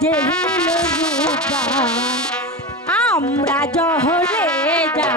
বাজে আমরা জহরে যা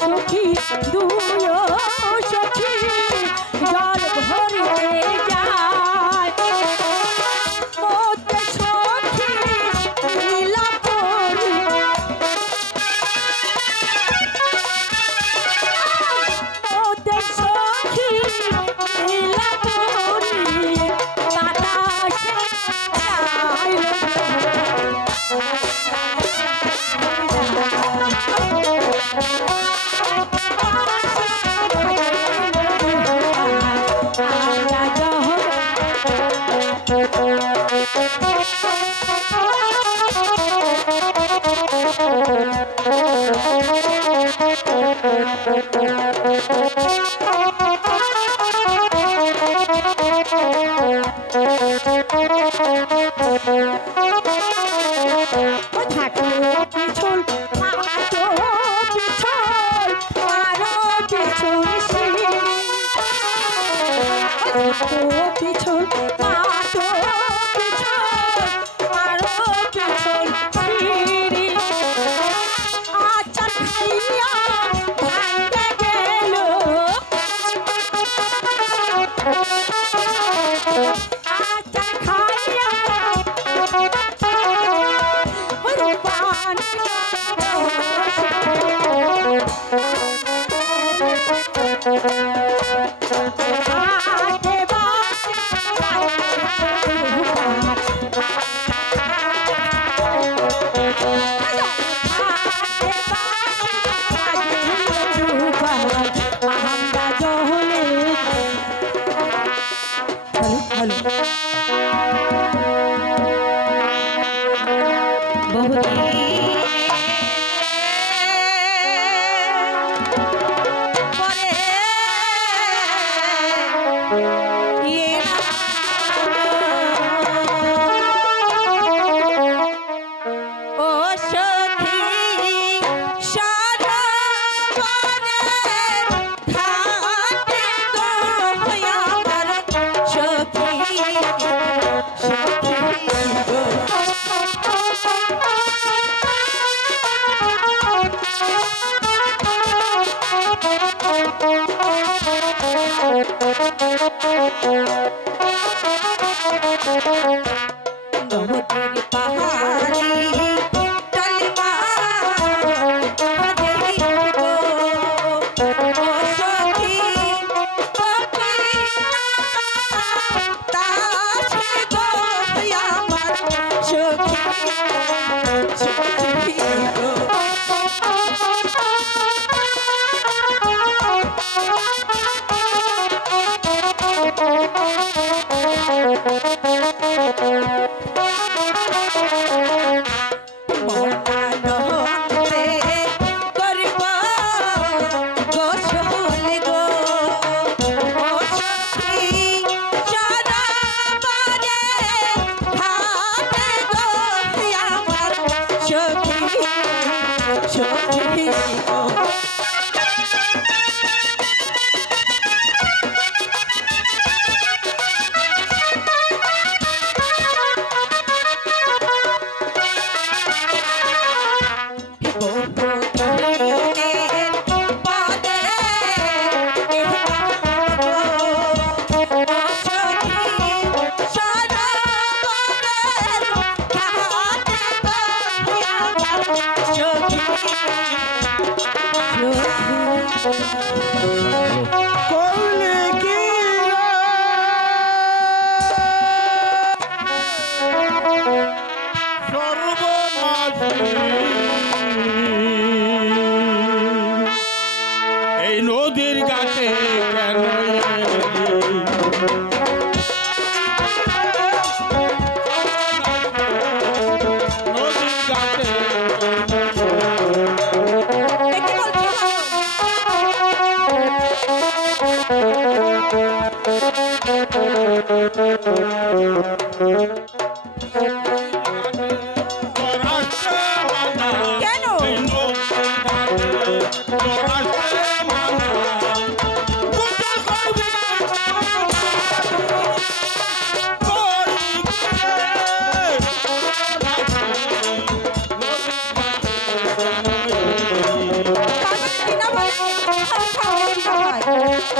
সখী দুয়ো সখী জল ভরিতে Thank you.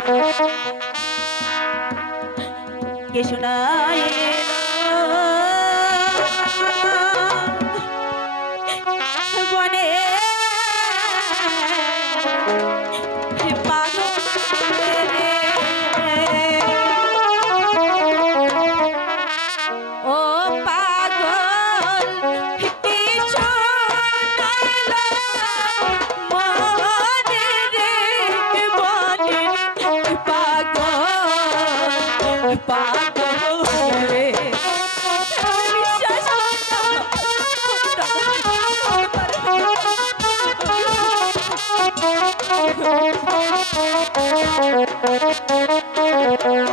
কে বনে। পাগল পাগল